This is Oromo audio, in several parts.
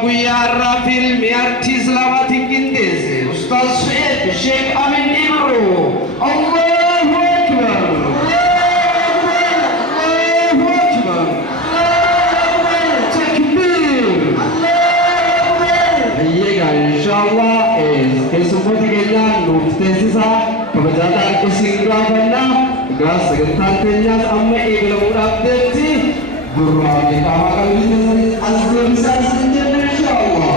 guyyaarraa fiilmii artii islaamaatiin qindeesse Ustaaz Su'eed Sheek Amin Ibroo. Allahu Akbar. Allahu Akbar. Takbir. Egaa inshallah keessummoota keenyaa nuuf teessisaa kabajataa akkasiin gaafannaa. Egaa sagantaan keenyaas amma eegalamuudhaaf deemti. Durraa fi qaamaa qalbii as deebisaa isin jenna inshallah.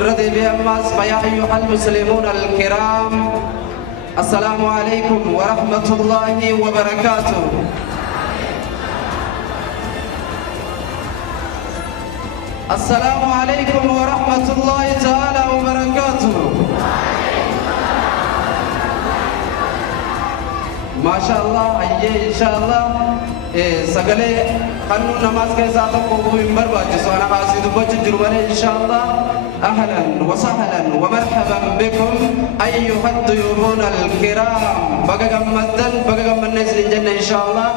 الرد بأمس فيا أيها المسلمون الكرام السلام عليكم ورحمة الله وبركاته. السلام عليكم ورحمة الله تعالى وبركاته. ما شاء الله أيه إن شاء الله سجله خلنا نماز كيساتو كوبو منبر باجس وأنا قاصد بجد جرمانه إن شاء الله. أهلا وسهلا ومرحبا بكم أيها الضيوفون الكرام. بقى مدن بقى من نزل الجنة إن شاء الله.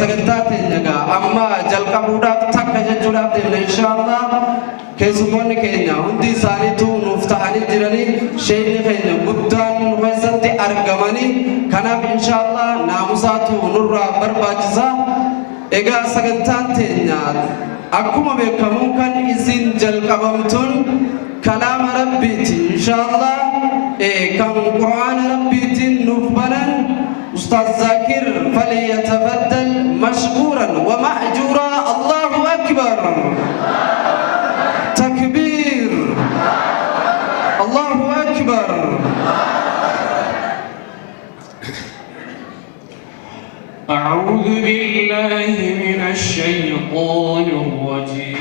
سجنتات النجا أما جلك بودات تكجل جلاب إن شاء الله. كيسمون كينيا هندي سانيتو نفتحني جراني شيء كينيا بدان ويسنتي أرجماني كناب إن شاء الله ناموساتو نورا برباجزا. إجا سجنتات النجا أكما بكمون كان إزين جلك بمتون كلام ربيتي إن شاء الله. كم قرآن ربيتي نفبنا أستاذ زاكر فليتفضل مشكورا ومأجورا. الله أكبر. تكبير. الله أكبر. أعوذ بالله من الشيطان الرجيم.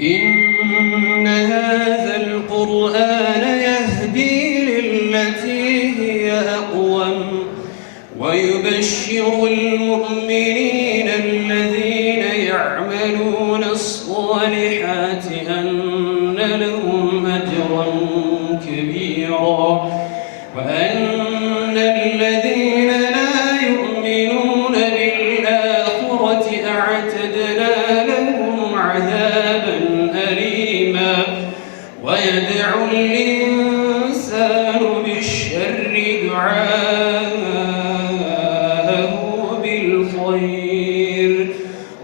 إن هذا القرآن يهدي للتي هي أقوم ويبشر المؤمنين الذين يعملون الصالحات أن لهم أجرا كبيرا وأن الذين لا يؤمنون بالآخرة أعتدنا لهم عذابا أليما. ويدعو الإنسان بالشر دعاءه بالخير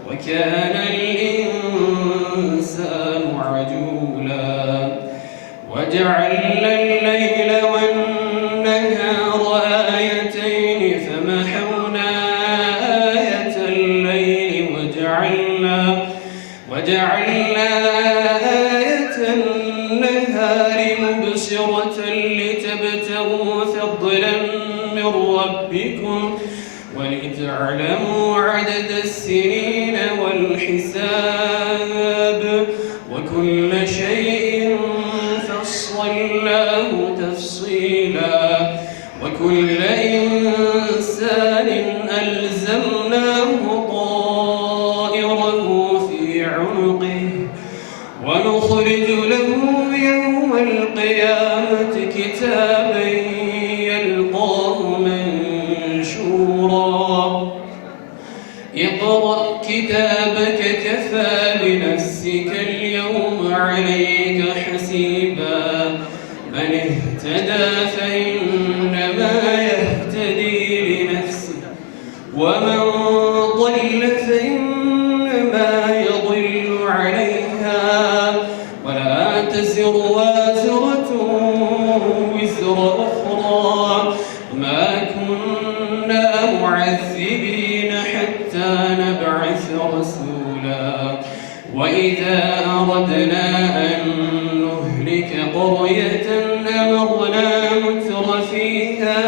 وكان الإنسان عجولا. وجعلنا الليل والنهار آيتين فمحونا آية الليل وجعلنا آية النهار مبصرة لتبتغوا فضلا من ربكم ولتعلموا عدد السنين والحساب وكل شيء فصلناه تفصيلا. وكل إنسان ألزمناه طائره في عنقه ونخرج له يوم القيامة كتابا يلقاه منشورا. اقرأ كتابك كفى بنفسك اليوم عليك حسيبا. من اهتدى فإنما يهتدي لنفسه ومن ضل فإنما يضل عليها ولا تزر وازرة وزر أخرى وما كنا معذبين حتى نبعث رسولا. وإذا أردنا أن نهلك قرية أمرنا متر فيها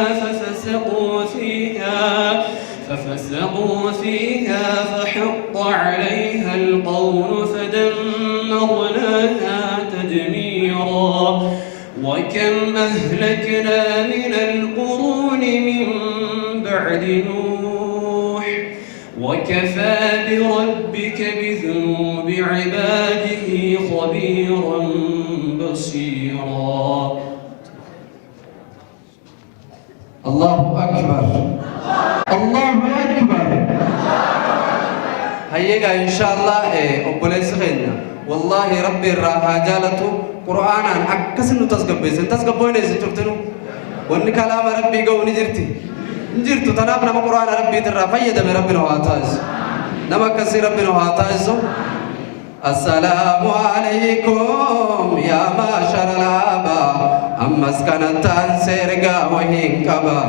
ففسقوا فيها فحق عليها القول فدمرناها تدميرا. وكم أهلكنا من القرون من بعد نوح وكفى بربك بذنوب عباده خبيرا بصيرا. الله أكبر الله أكبر هيجا إن شاء الله أبوليس خينا والله ربي الراحة جالته قرآن أكسر نتسقبيس نتسقبوين إزتشفتنو وإن كلام ربي جو نجرتو تناب نما قرآن ربي ترى فيدا من ربنا واتاز نما كسر ربنا واتاز السلام عليكم يا معشر الآبا أمس كانت سيرجا وهين كبا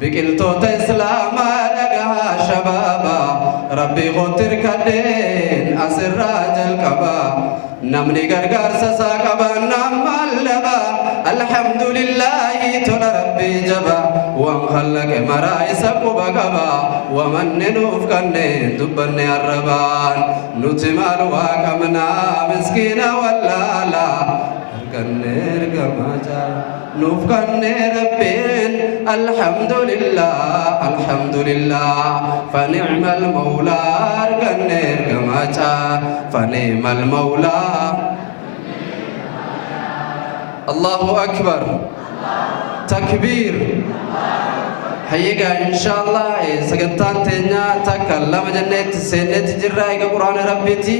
بكلتو تسلام لقها شبابا ربي غتر كدين أسر راجل كبا نمني غرغر سسا كبا نمال لبا الحمد لله تولى ربي جبا ومخلق مرايس قبا كبا ومن نوف كنين دبني الربان نتمال واكمنا مسكينة ولا لا كنير كماجا نوف كنير بين الحمد لله فنعم المولى كنير كماجا فنعم المولى الله أكبر تكبير هيجا إن شاء الله سجنتان تنيا تكلم جنة سنة جراي كقرآن ربيتي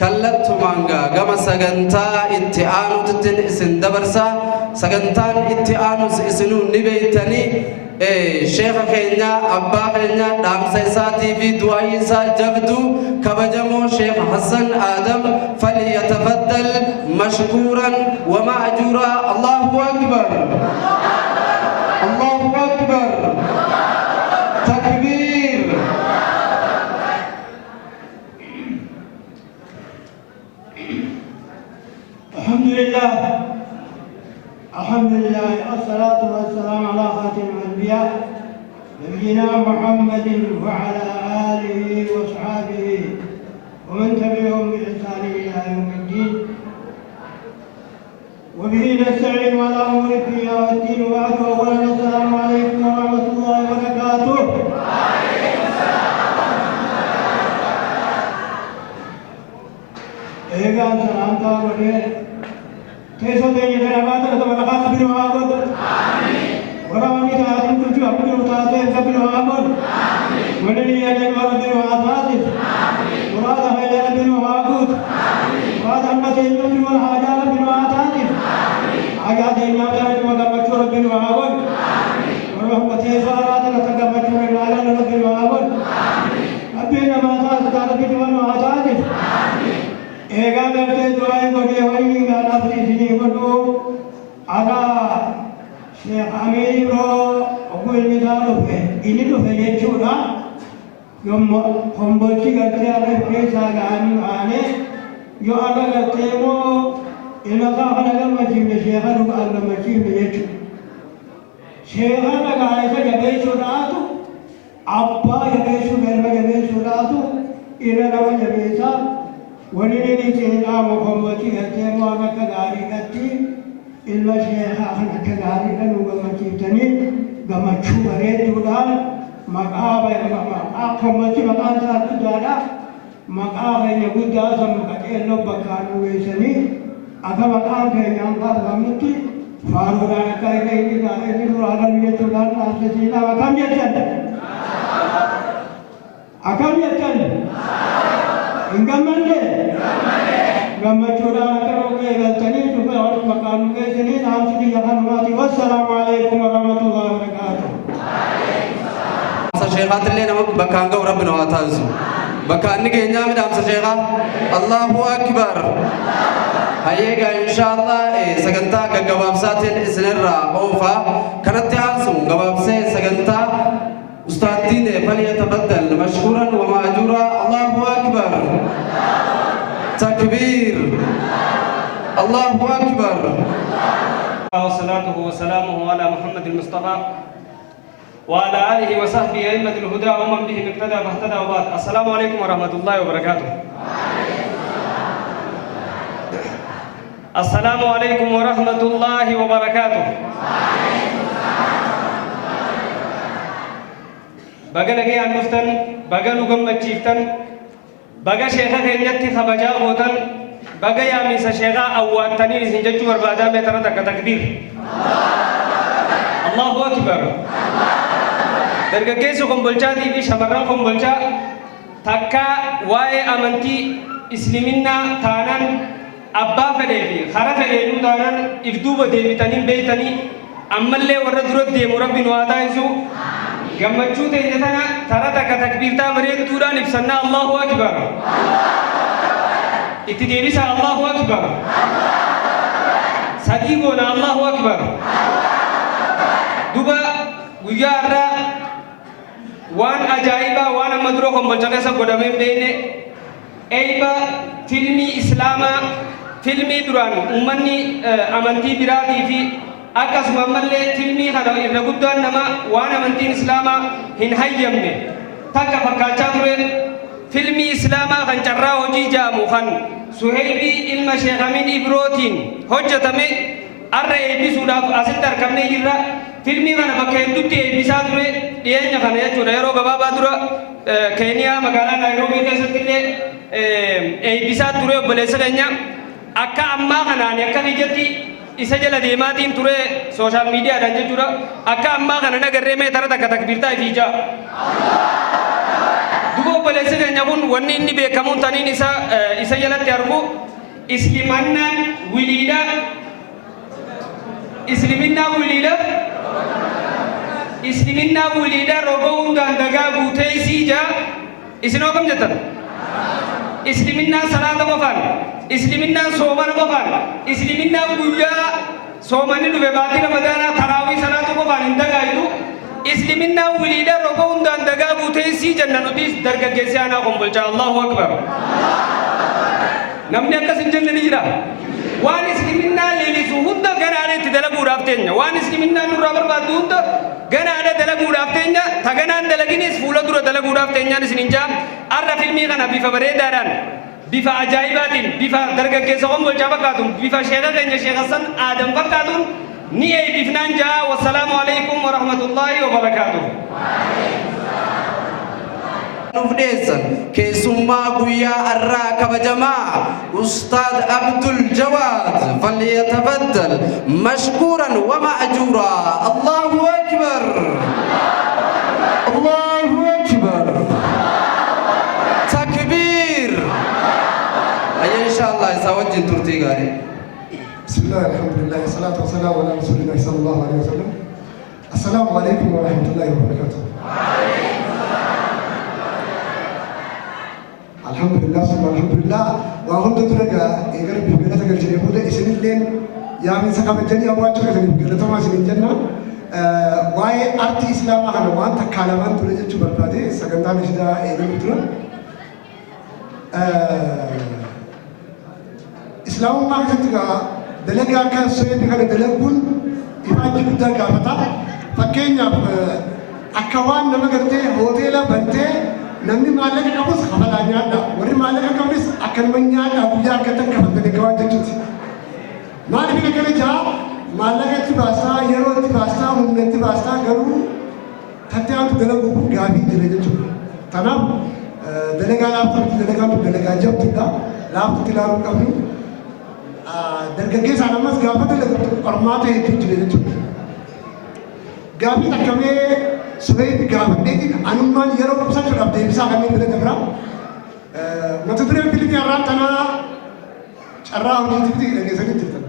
كلت مانجا كما سجنتا اتعانو تتن اسن دبرسا سجنتان اتعانو اسنو نبيتني شيخ خينيا أبا خينيا دام سيساتي في دعائسا جبدو كبجمو شيخ حسن آدم فليتفضل مشكورا ومأجورا الله أكبر الله أكبر تكبير الحمد لله الصلاة والسلام على خاتم الأنبياء نبينا محمد وعلى آله وأصحابه ومن تبعهم بإحسان إلى يوم الدين وبه نستعين على أمور الدنيا والدين وبعد أولا السلام عليكم ورحمة الله وبركاته. وعليكم السلام. سلام تعالى كيف تجي كلامات التبركات بالوعود آمين ورامي تعالى كل أبو تعالى بالوعود آمين ولي يجعل بالوعود آمين وراد هيا بالوعود آمين وراد أمة يجعل بالحاجات بالوعود آمين حاجات يجعل بالمجمع بالوعود آمين ورحمة يسارات لتجمع بالوعود آمين أبينا ما تعالى بالوعود آمين एगा करते दुआएं बड़ी होई गाना फ्रीज़नी बड़ो आगा शेख आमिर रो अकुल मिदाल होते इन्हीं तो है ये चूड़ा जो हम बोलती करते आगे पैसा गानी आने जो आगे करते वो इनका हमारा मजीब में शेख रुक आगे मजीब में ये चूड़ा शेख लगा ऐसा जगह चूड़ा तो अब्बा जगह चूड़ा तो इन्हें जगह सा ولدني سيدنا محمد هتيم وانا كغاري غتي إلا شيخ أنا كغاري أنا وغمتي تاني غمتشو بريد جودان مقابة أقومتي مقام ساتو جادا مقابة يقول جاسا مقاتل لو بكانو ويسني أكا مقام كيان قال غمتي فارونا كاي كاي كاي نورانا ويجودان أسسينا مقام يتن أكام يتن إنكمل gammachuudhaan akka roogee galtanii dhufe wal maqaan geessanii dhaamsiti yakanumaatii wassalamu alaikum warahmatullahi wabarakatuh. شيخات اللي نمك بكانغا وربنا واتازو بكان نيجي من دام شيخا الله أكبر هيجا إن شاء الله سجنتا كجواب ساتين إسنرا أوفا كانت تعانسون جواب سجنتا أستاذين فليتفضل مشكورا ومأجورا الله أكبر تكبير الله أكبر وصلاته وسلامه على محمد المصطفى وعلى آله وصحبه أئمة الهدى ومن به اقتدى فاهتدى وبعد السلام عليكم ورحمة الله وبركاته. السلام عليكم ورحمة الله وبركاته. بقى نجي عن نفتن بقى نقوم بتشيفتن بقى شيخا كينيتي خبجا بوتن بقى يا ميس شيخا أواتني سنجتو بربادا مترا تكبير الله أكبر dargaggeessa kombolchaatii fi shamarran kombolchaa takka waa'ee amantii isliminnaa taanaan abbaa fedhee fi hara fedheenuu taanaan if duuba deebitanii beeytanii ammallee warra dura deemu rabbi nu haa taasisu. Gammachuu teenya tana tara takka takbiirtaa bareedduudhaan ibsannaa Allahu akbar. Itti deebisa Allahu akbar. Sadii goona Allahu akbar. Duba guyyaa irraa waan ajaa'ibaa waan amma dura kombolcha keessa godhamee beekne eeyba filmii islaamaa filmii duraan uummanni amantii biraatii fi akkasuma ammallee filmii kana irra guddaan nama waan amantiin islaamaa hin hayyamne takka fakkaachaa ture filmii islaamaa kan carraa hojii jaamu kan Suheybii ilma Sheekh Amin Ibrootiin hojjetame arra eebbisuudhaaf asitti argamnee jirra. Filmii kana bakka hedduutti eebbisaa ture dhiyeenya kana jechuudha. Yeroo gabaabaa dura Keeniyaa magaalaa Naayiroobii keessatti illee eebbisaa ture obboleessa keenya akka ammaa kanaan akka biyyatti isa jala deemaatiin ture sooshaal miidiyaadhaan jechuudha. Akka ammaa kana nagarree meetara takka takbiirtaa ifiijaa. Duba obboleessi keenya kun wanni inni beekamuun taniin isa jalatti argu islimannaan wiliidha. Isliminaa wiliidha roga hundaan dagaa guutee isii jaa isinoo kam jettan? Isliminaan salaata qofaan, isliminaan soomana qofaan, isliminaan guyyaa soomanni dhufe baatii ramadaanaa taraawii salaata qofaan hin dagaayitu. Isliminaan wiliidha roga hundaan dagaa guutee isii janna nuti dargaggeessi aanaa kombolchaa Allahu akbar. Namni akkas hin jenne ni jira. Waan isliminaa leelisu hunda ganaadha itti dalaguudhaaf teenya. Waan isliminaa nurraa barbaaddu hunda ganaadha dalaguudhaaf teenya. Ta ganaan dalaginis fuula dura dalaguudhaaf teenyaan isin hin jaam. Arra filmii kana bifa bareedaadhaan, bifa ajaa'ibaatiin, bifa dargaggeessa kombolchaa fakkaatuun, bifa sheeka keenya Sheekh Hassan Aadam fakkaatuun ni eebbifnaan jaa. Wassalaamu alaikum wa rahmatullahi wa barakaatuh. نفديسن كيسما قويا الراك بجماعة أستاذ عبد الجواد فليتفضل مشكورا ومأجورا. الله أكبر الله أكبر تكبير. أي إن شاء الله يسوي ترتي غاري. بسم الله الحمد لله والصلاة والسلام على رسول الله صلى الله عليه وسلم. السلام عليكم ورحمة الله وبركاته. الحمد لله ثم الحمد لله وهم تدرجا يقرب بيقولنا تقول شيء يقول إسنين لين يا من سكاب الجنة أبوات شو كذا بيقولنا تما سنين جنة واي أرتي إسلام أنا وان تكلمان تقول شو بربادي سكنتا مشدا إيران بترا إسلام ما كتير دلنا كان سوي بيقول دلنا إيمان جبنا كافتا فكينيا أكوان نما كرتة هوتيلا بنتة namni maallaqa qabus kafalaa nyaadha warri maallaqa qabus akkanuma nyaadha guyyaa akkatan kafatanii gabaa jechuuti. Maaliif akkana jaa maallaqa itti baastaa yeroo itti baastaa humna itti baastaa garuu tattaantu dalaguuf gaabii jira jechuudha. Kanaaf dalagaa laaftuutti dalagaan dalagaa jabduudha laaftuutti ilaaluu qabnu dargaggeessaan ammas gaafa dalagu qormaata hedduu jira jechuudha. Gaabii akkamee Suheybii gaafadheetiin anummaan yeroo qubsachuudhaaf deebisaa kanneen bira dabra. Mata dureen fiilmii har'aa tanaa carraa hojiitiif dhageessanii jirtan.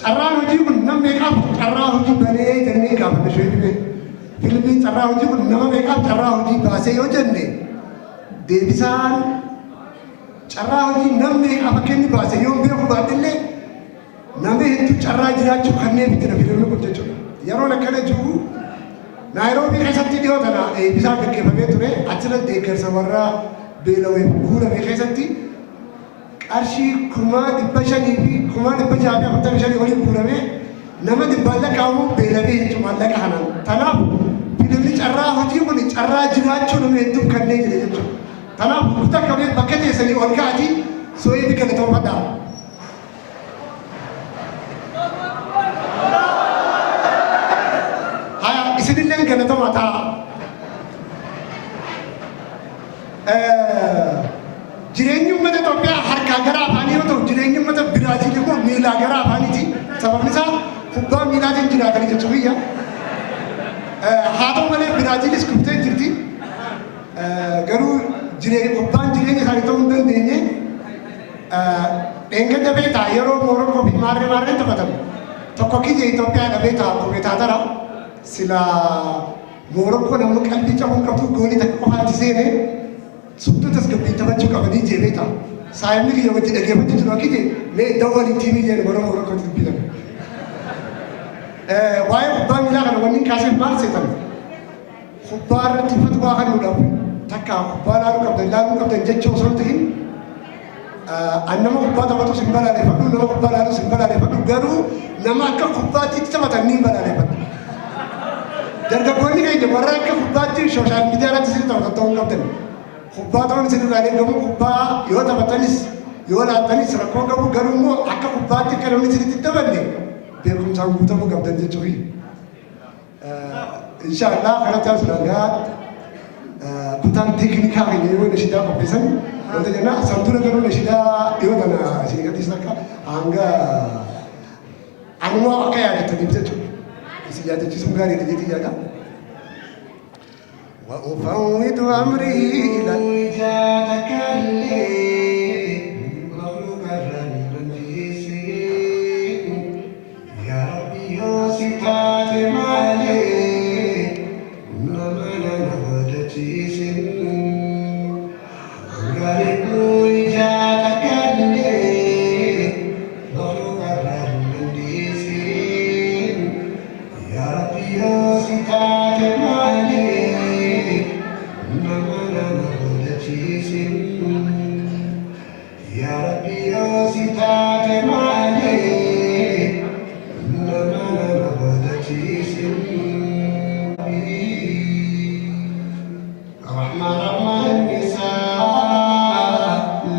Carraan hojii kun nama meeqaaf carraa hojii banee jennee gaafanne Suheybii. Fiilmiin carraa hojii kun nama meeqaaf carraa hojii baasee yoo jenne deebisaan carraa hojii nama meeqaaf akka inni baase yoo beeku baadhillee nama hedduu carraa jiraachuu kanneen itti fiilmii kun jechuudha. Yeroon akkana jiru Naayiroobii keessatti dhiyoo tana bisaan gaggeeffamee ture achirratti deeggarsa warra beelawee guuramee keessatti qarshii 500,000 fi 645 waliin guuramee nama dhibbaan lakkaa'amu beelawee jechuun maallaqa kanaan. Kanaaf fiilmii carraa hojii kun carraa jiraachuu nama hedduuf kanneen jira jechuudha. Kanaaf kutaa akkamii bakka teessanii ol ka'atii Suheybii galatoomfadhaa. Isinillee galatoomaa ta'a. Jireenyi uummata Itoophiyaa harkaa gara afaanii yoo ta'u jireenyi uummata Biraaziil immoo miilaa gara afaaniiti. Sababni isaa kubbaa miilaatiin jiraatanii jechuudha. Haa ta'u malee Biraaziilis kuftee jirti. Garuu kubbaan jireenya isaanii ta'uu hin dandeenye. Dheengadda beektaa yeroo Moorookoo fi maarreen taphatamu. Tokko kiyya Itoophiyaa beektaa koomentaatara sila Moorookoo namni qalbii cabuun qabdu goolii takka qofaatti seene subtuu tasgabbii taphachuu qabanii jee beektaa. Saayimni kiyya wajji dhageeffachuu jiru kiyya mee iddoo waliin tiimii jee bara Moorookootti dubbitan. Waa'ee kubbaa miilaa kana wanni kaasee maal seetan? Kubbaa irratti fatwaa kan nudhaaf takka kubbaa laaluu qabdan jechuu osoo hin ta'in nama kubbaa taphatu sin balaaleffadhu nama kubbaa laaluu sin balaaleffadhu garuu nama akka kubbaatti taphatan ni balaaleffadhu. Dargaggoonni keenya warra akka kubbaatti sooshaal miidiyaa irratti sirrii taphatan ta'uu hin qabdan. Kubbaa ta'uun isin irraa eegamu kubbaa yoo taphatanis yoo laaltanis rakkoo qabu garuu immoo akka kubbaatti akka namni sirriitti taphanne beekumsaan guutamuu qabdan jechuudha. Inshaallah kanatti asirraa kutaan teeknikaa keenya yoo nashidaa qopheessan wanta jenna samtuuna garuu nashidaa yoo tana isin gadhiisan akka hanga anumaa akka yaadattaniif jechuudha. Isin yaadachiisuun gaariidha jeetii yaada. وأفوض أمري إلى وجادك مخلوق الرنجيس يا ربي يا صفات مالي نمنا نودتيس غريب وجادك مخلوق الرنجيس يا ربي يا صفات مالي يا ربي يا صفات مالي إنما نبذتي الرحمن رحمن النساء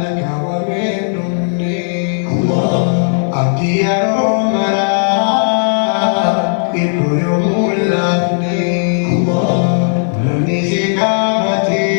لك ومن دوني عبدي يا عمرا إبو يوم الأثني لمني سكابتي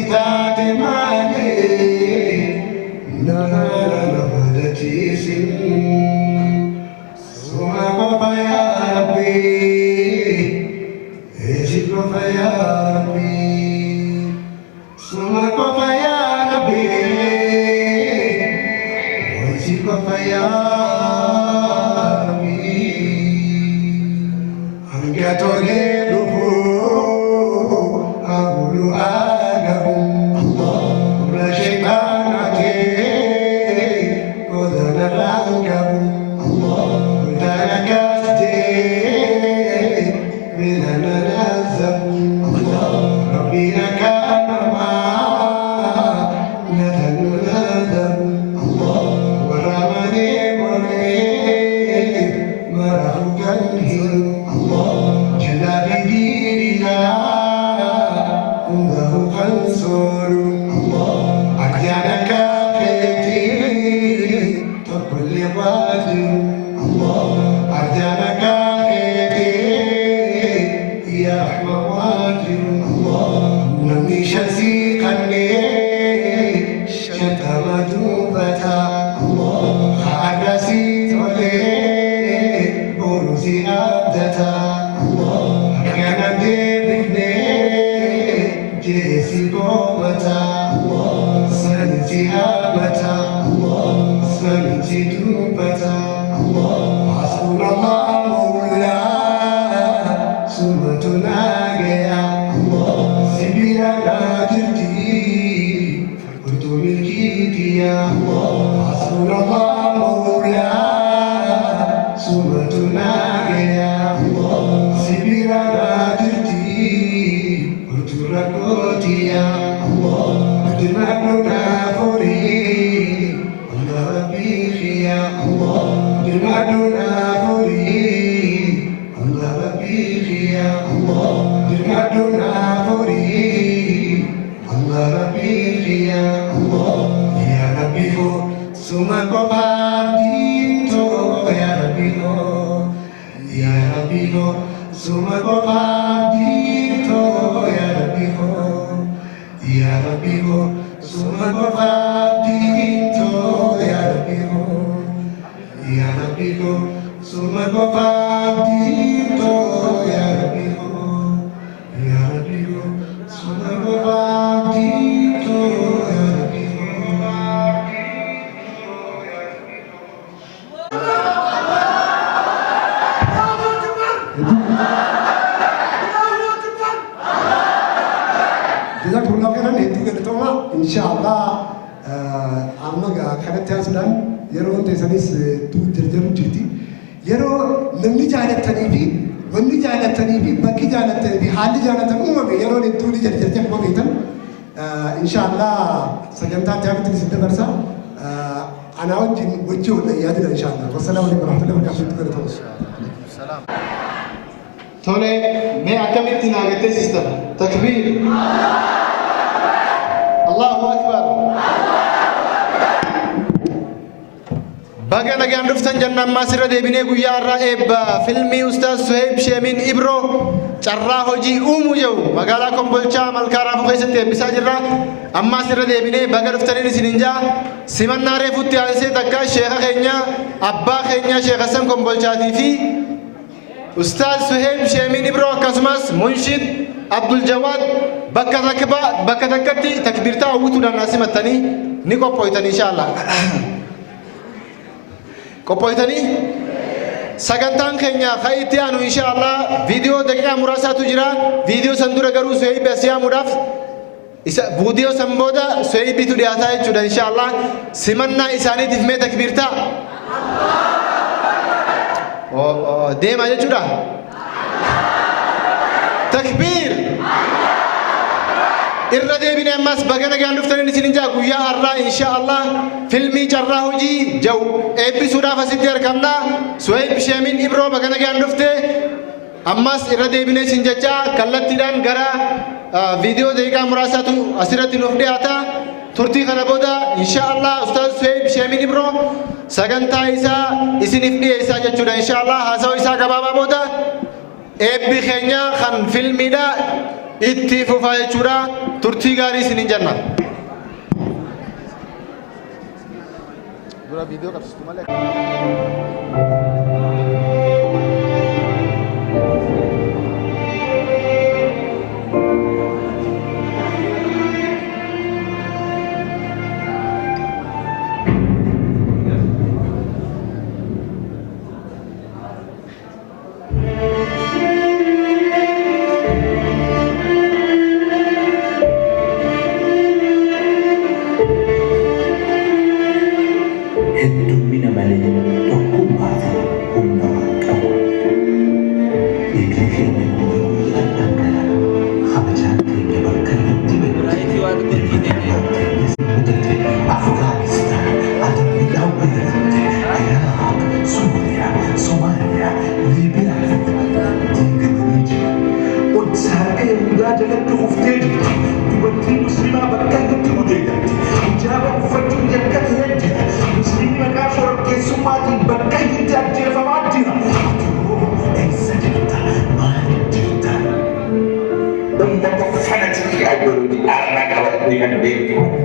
سيدات مالي نانا مدتي سن سوما يا ربي اجيب يا ربي سوما يا ربي واجيب يا ربي انقطع جزاكم الله خيرا هدو قلتوما إن شاء الله أما كانت تاسدان يرون تسانيس تو جرجر جرتي يرو نمني جالت تنيبي وني جالت تنيبي بكي جالت تنيبي حالي جالت تنيبي يرون التولي جرجر جرجر بيتن إن شاء الله سجنتا جابت لسيدة برسا أنا أوجه وجهه لإيادنا إن شاء الله والسلام عليكم ورحمة الله وبركاته السلام تولي مي أكملت ناقة سيستم تكبير الله أكبر بقى نجان رفتن جنة ماسرة دبني قويا رائب فيلمي أستاذ سهيب شيمين إبرو چرا هوجي اومو جو مغالا كومبولچا ملكارا فويسته بساجرا اما سر دبني بقى رفتن سينجا سيمن ناري فوتي انسي تكا شيخ خينيا ابا خينيا شيخ حسن كومبولچا دي في أستاذ سهيب شيمين إبرو كاسماس منشد عبد الجواد بكتكتي تكبيرتا وتو الناس متني نيكو بويتني إن شاء الله كوبويتني سكنتان خينيا خيتيانو إن شاء الله فيديو دقيقة مراسة تجرا فيديو سندورة كرو سهيب بسيا مداف فيديو سمبودا سهيب بيتو دياتاي جدا إن شاء الله سمنا إساني تفمي تكبيرتا ديما جدا تكبير إرادة بين الناس بعدنا كان نفترض نسينجا كويا أرى إن شاء الله فيلمي جرّاه جي جو إبسودا فسيتير كمنا سويب شيمين إبرو بعدنا كان نفتة أماس إرادة بين السينجا كلّت تيران غرا فيديو ديكا مراساتو أسيرة نفدي آتا ترتي خنا بودا إن شاء الله أستاذ سويب شيمين إبرو سكنتا إسا إسنفدي إسا جتشودا إن شاء الله هذا إسا كبابا بودا إبي خنيا خن فيلمي دا itti fufaa jechuudha. Turtii gaarii isiniin jenna. Dura viidiyoo qabsiistu malee.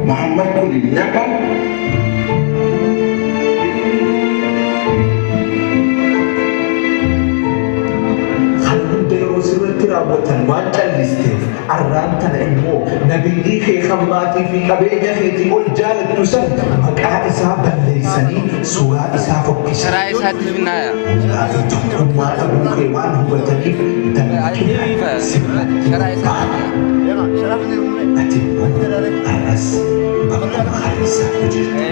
Muhammad kulilnya kan raawwatan waan callisteef arraan tana immoo nabiyyi kee hammaatii fi qabeenya keetii ol jaalattu san maqaa isaa balleessanii suuraa isaa fokkisan. Karaa isaatti finnaaya. Gaafa tokkummaa dhabuu kee waan hubataniif dandeettii sirriitti ati immoo arras bakkuma hariisaa hojjeta.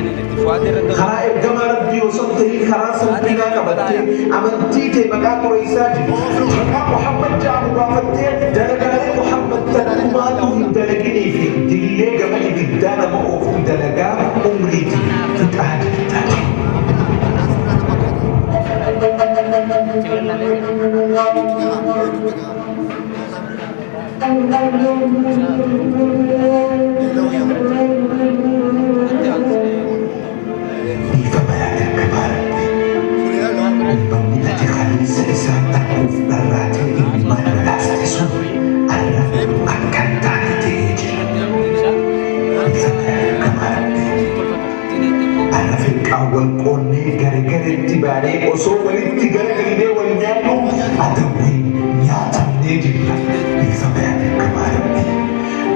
Karaa ergamaa rabbii osoo ta'ii karaa salphinaa qabattee amantii kee maqaa qoreessaa jirtu. Maqaa Muhammad jaamu gaafattee dalagaalee Muhammad takkumaatuu hin dalaginii fi dillee gama ibiddaa nama ooftu dalagaa umriitiin fixaa jirta. Walqoonnee gargaritti baanee osoo walitti gargarinee wal nyaannu adawwee nyaatamnee jirra. Bifa bayaanee gamaaramne.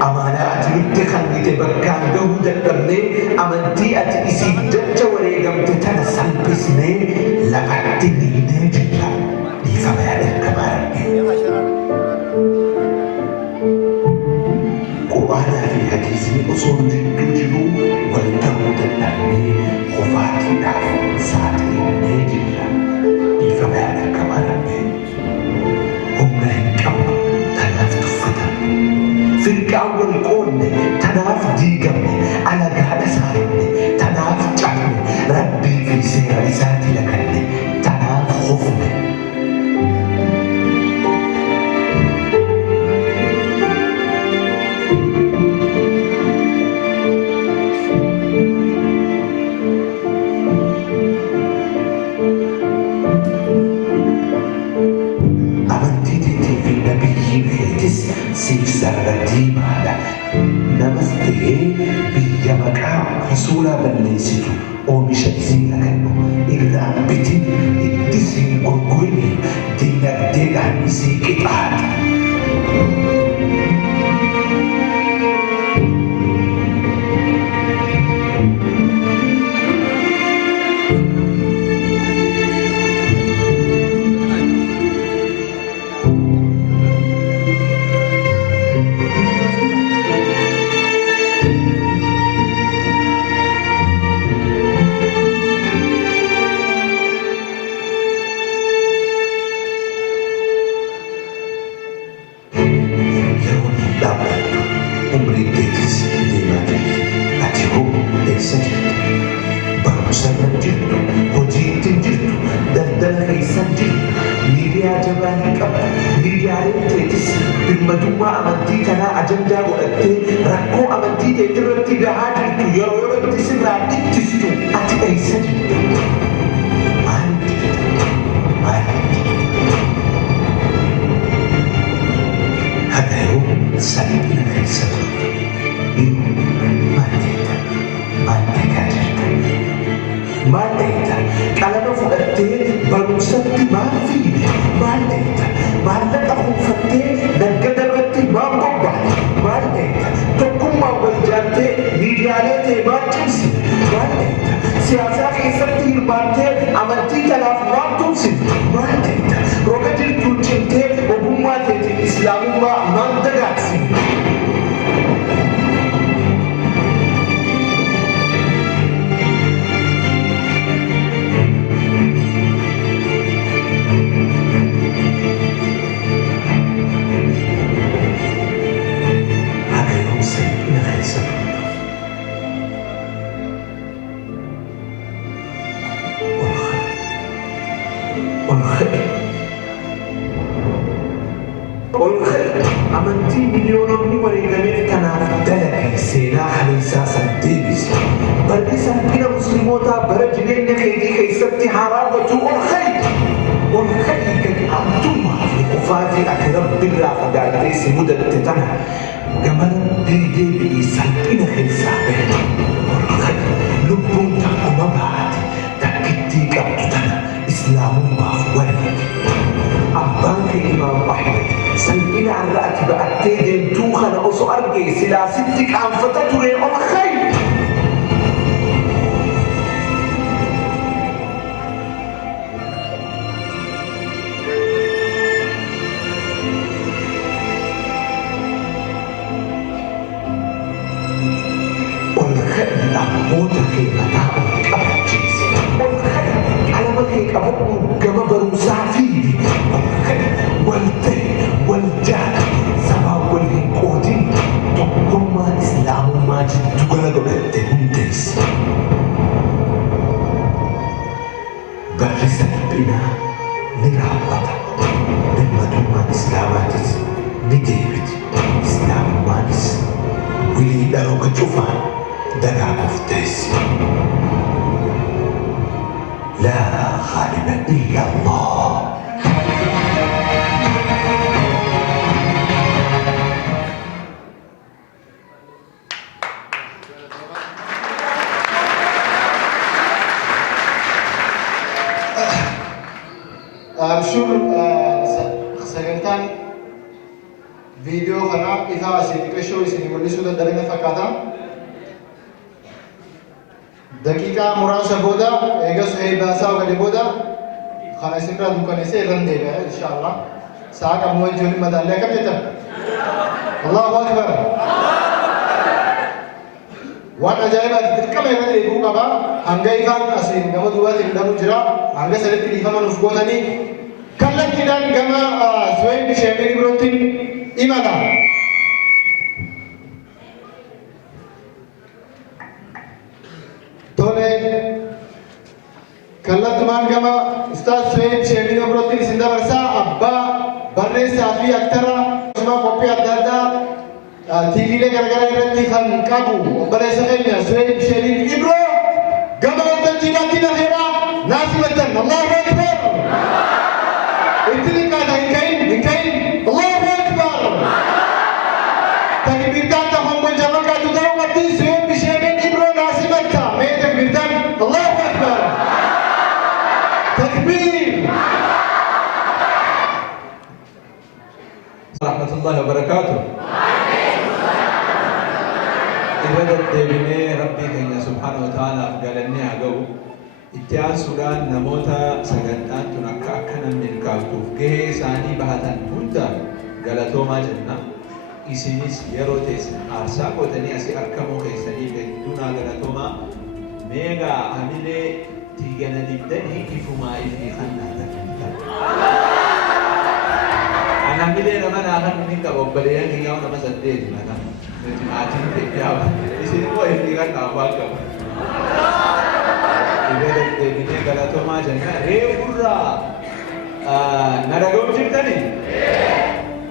Amaanaa ati nutti kennite bakkaan gahuu dadhabnee amantii ati isiif jecha wareegamte tana salphisnee lafatti dhiinee jirra. Bifa bayaanee gamaaramne. Qur'aanaa fi hadiisni osoo jidduu jiruu wal ta'uu dadhabnee qofaatiidhaaf saaxilamnee jirra. Bifa bayaanee gamaaramne. Humna hin qabnu tanaaf tuffatamu. Firqaan wal qoodne tanaaf diigamne. Alagaadha saarinne tanaaf cabne. Rabbii fi seera isaatti lakanne tanaaf hofne. Siif sararatii maadha. Namas ta'ee biyya maqaa rasuulaa balleessitu oomisha isii lagannu irraan bitin itti siin gurgurini dinagdeedhaan isii qixaadha. Birmadummaa amantii kanaa ajandaa godhattee rakkoo amantii ta'e irratti gahaa jirtu yeroo yerootti sirraa ittistu ati eessa jirtu? Haddayoo salphina keessa turte. Maal ta'eeta? Maal ta'eetaa jirta? Maal ta'eeta? Qalama fudhattee barumsatti maal fiide? Maal ta'eeta? Maallaqa kuufattee naggada irratti maal bobbaate? Maal ta'eeta? Tokkummaa wal ijaartee miidiyaalee ta'e maal cimsite? Maal ta'eeta? Siyaasaa keessatti hirmaattee amantii kanaaf maal tumsite? Maal ta'eeta? Roga jirtuu cimtee ogummaa teetiin islaamummaa maal dagaagsite? Amantii miliyoononni wareegameef kanaaf dalage seenaa haleessaa san deebise. Barri salphina muslimootaa bara jireenya keetii keessatti haraawwatu ol ka'i gadi abdummaa fi kufaatii ati rabbiirraa fagaattee si mudatte tana gamana deebi'ii salphina keessaa bahe. Ol ka'i lubbuun takkuma baate takkittii qabdu tana islaamummaaf walii. Abbaan kee Imaam Ahmed salphina irra ati ba'attee deemtuu kana osoo argee silaa sitti qaanfata ture ol ka'i. Ol ka'i abboota kee mataa ol qabachiise. Ol ka'i qalama kee qabadhu gama barumsaa fiidi. Ol ka'i wal ta'e wal jaalate sabaa wal hin qoodin tokkummaa islaamummaa jiddu gala godhatte hundeessi. Barri salphinaa ni raawwata. Birmadummaan islaamaatis ni deebiti. Islaamummaanis wilii dhaloota cufaan dagaaguuf teessi. Laa ghaaliba illa Allah. Abshur sagantaan viidiyoo kana ifaa asii xiqqashoo isinii mul'isuu danda'ina fakkaata. Daqiiqaa muraasa booda eegas baasaa gadi booda kana isinirraa dukkaneessee irra deebi'a inshaallah. Sa'a qabu wajjin madaallee akkam jettan? Allahu akbar. Waan ajaa'ibaati dirqama eegalee eeguu qaba. Hanga ifaan asiin gama duubaatiin hidhamu jira. Hanga sanitti dhiifama nuuf gootanii kallattiidhaan gama Suwayb Sheemii birootiin imala. Tole kallattumaan gama Ustaaz Suwayb Sheemii birootiin isin dabarsaa. Abbaa barreessaa fi aktara akkasumas qophii adda addaa tiiviilee garagaraa irratti kan qabu obboleessa keenya Suwayb Sheemii Ibroo gama waltajjiidhaatti nafeera naasifatan. Allahu akbar. Itti qaata hin kain. Allahu akbar. Takbirtaan tafan wal jabakaatu ta'uu qabdi. Suwayb Sheemii Ibroo naasifata. Mee takbirtaan. Allahu akbar. Takbir. Rahmatullahi wabarakatuh. Ibadat deebinee rabbii keenya subhaanahu wa ta'aalaaf galannee haa ga'u. Itti aansuudhaan namoota sagantaan tun akka namni milkaa'uuf gahee isaanii bahatan hunda galatoomaa jenna. Isinis yeroo teessan aarsaa qootanii asii argamuu keessanii hedduunaa galatoomaa. Meegaa hamilee tiigana dibdanii ifumaa ifii kan naatanidha. Hamilee nama naakan inni qaba obboleeyyan kiyyaa nama saddeeti mata. Maatiin teeyyaaba. Isin immoo ifii kan dhaabaa qabu. Ibadat deebinee galatoomaa jenna. Reefurraa na dhaga'uu jirtanii?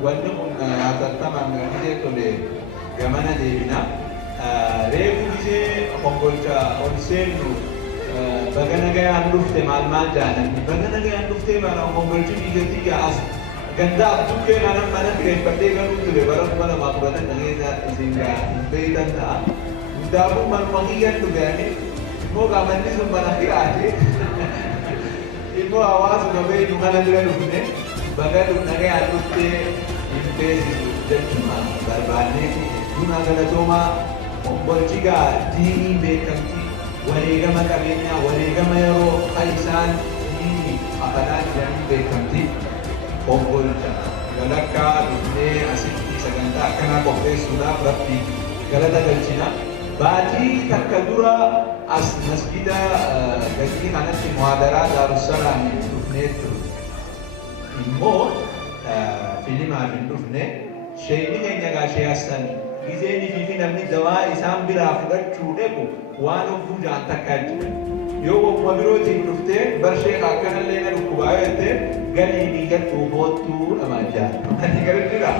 Wanni kun hatattamaan gahee tole gamana deebina. Reefu gisee konkolcha ol seennu bagana gayaan dhufte maal jaalanni. Bagana gayaan dhufte maal konkolchi biyyattii as ganda abduke mana kireeffadhee garuu ture bara 2010 dhageessa isin beektan ta'a. Hundaafuu manuma kiyyan dhuganii immoo gaamanni sun mana firaate immoo hawaasuma beeknu kana bira dhufne bakka dhufnagee dhuftee hin beeksisu jechuudha barbaannee buna galatoomaa obbolchigaa diinii beekamtii wareegama qabeenyaa wareegama yeroo isaan diinii afalaan jiranii beekamtii obbolcha galakkaa dhufnee asitti sagantaa akkanaa qopheessuudhaaf rabbii galata galchina. Baatii takka dura as masjida gadi kanatti muhaadaraa Daarussalaam dhufnee ture. Immoo filimaaf hin dhufne sheeyni keenya gaashee Hassan gizeenii fi namni dawaa isaan biraa fudhachuu dheebu waan of buujaan takka jira. Yoo wagguma birootiin dhuftee barshee akkanallee na dhukkubaa jettee galii dhiigattuu boottuu dhamaa jira. Ati garattidha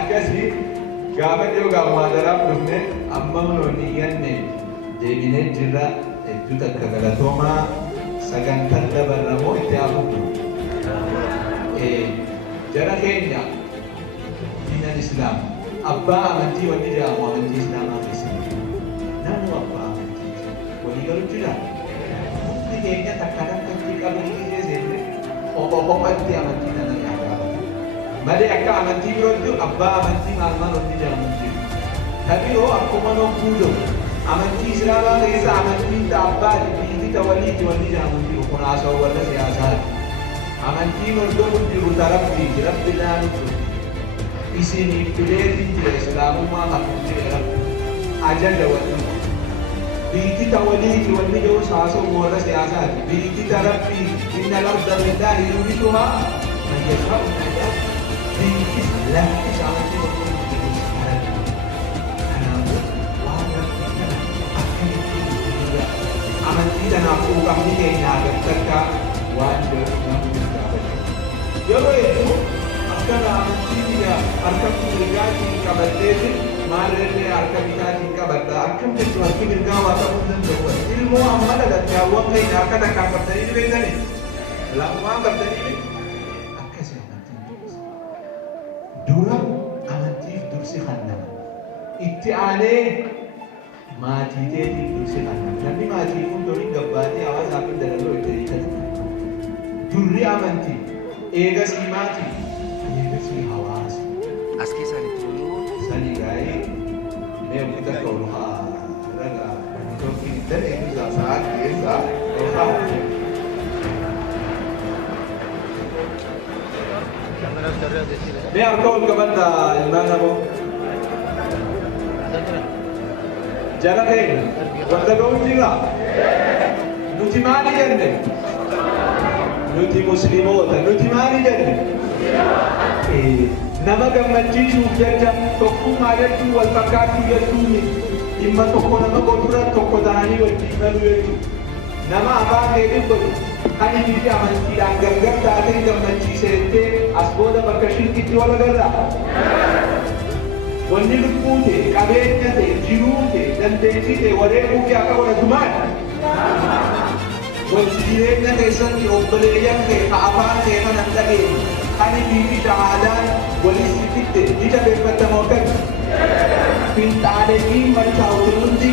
akkasii gaafa dhiyoo gaafa muhaadaraaf dhufne amma munoonni ganne deebinee jirra hedduu takka galatoomaa sagantaan dabarramoo itti hafuutu. Jara keenya diinan Islaam abbaa amantii wanni jedhamu amantii Islaamaa keessatti namni abbaa amantii walii galu jira. Mukti keenya takka takkatti qabanii keessatti qophatti amantii kana yaadata. Malee akka amantii birootti abbaa amantii maal wanni jedhamu jiru. Tabiroo akkuma nokkuudoo amantii Islaamaa keessa amantii abbaa biitii waliiti wanni jedhamu jiru kun haasawaa warra siyaasaati. Amantii hordofuun jiru tarabbii rabbi laanutu isiniif fileetiin jira islaamummaa hafuun jira rabbi ajaja waliin biitii waliiti wanni jiru haasawaa warra siyaasaati. Biitii tarabbii inna larda lillahi yurithuhaa man yashaa'u biitii lafti amantii hordofuun jiru kanaafuu waan rabbi kana akkamitti amantii kanaafuu qabni keenya agartakka waan jiru yeroo hedduu akkana amantii biyya harka mirgaatiin qabatteeti maalillee harka bitaatiin qabadha akkam jechuun harki mirgaa waa ta'uu danda'u ilmoo amma dhalatteewwan keenya akka takkaan qabdanii ni beektanii lafumaan qabdanii akkasii amantiin dura amantiif dursi kannama itti aanee maatiiteetiif dursi kannama namni maatii hundoonin gabbaatee hawaasaaf hin dalaloo itti hiikkatu durri amantii eegasii maatii eegasii hawaasa as keessaanitti sanii gaa'ee mee uffata akka ol haa ragaa tokkiin danee nuusaa sa'aa keessaa ol haa mee harka ol qabadda ilmaan namoo jala keenya wanta ga'uun jira nuti maali jenne nuti musliimoota nuti maali jenne nama gammachiisuuf jecha tokkummaa jechuun wal fakkaachuu jechuun dhimma tokko nama godhura tokko ta'anii wajjin galu jechuudha. Nama afaan keetiin godhu kan inni fi amantiidhaan gargar taatee gammachiiseettee as booda bakka shirkitti wal agarraa. Wanni lubbuu ta'e qabeenya ta'e jiruu ta'e dandeettii ta'e wareeguu fi akka godhatu maali? Wajji jireenya keessatti obboleeyyan kee ka afaan kee kan hin dhageenye kan inni fi shahaadaan walitti fitte ni jabeeffatamoo akkami? Finxaaleetiin machaa'utu hundi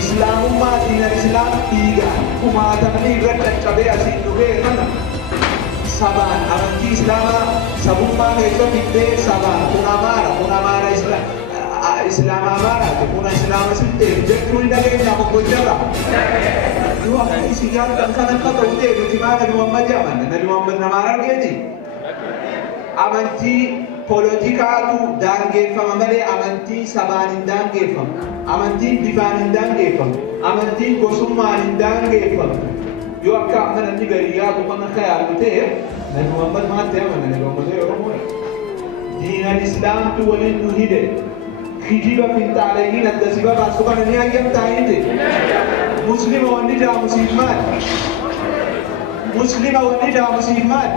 islaamummaa diina islaam dhiigaan kumaatamanii irra caccabee asiin dhufee kana sabaan amantii islaamaa sabummaa keessa fiddee sabaan kun amaara islaama amaaraati kun islaama sittee jechuu hin dhageenyaa qoqqochara. Yoo akka isi yaaddan kan akka ta'u ta'e nuti maa Nabi Muhammad jedhaman Nabi Muhammad namaa argeeti. Amantii poolotikaatu daangeffama malee amantii sabaan hin daangeffamu. Amantiin bifaan hin daangeffamu. Amantiin gosummaan hin daangeffamu. Yoo akka amma namni gadi yaadu kan akka yaadu ta'e Nabi Muhammad maatti amana Nabi Muhammad Oromoodha. Diinan Islaamtu waliin nu hide. Kijiba finxaaleeyyiin adda si babaasu kana ni hayyamtaa hinde. Muslima wanni jaamu siif maali? Muslima wanni jaamu siif maali?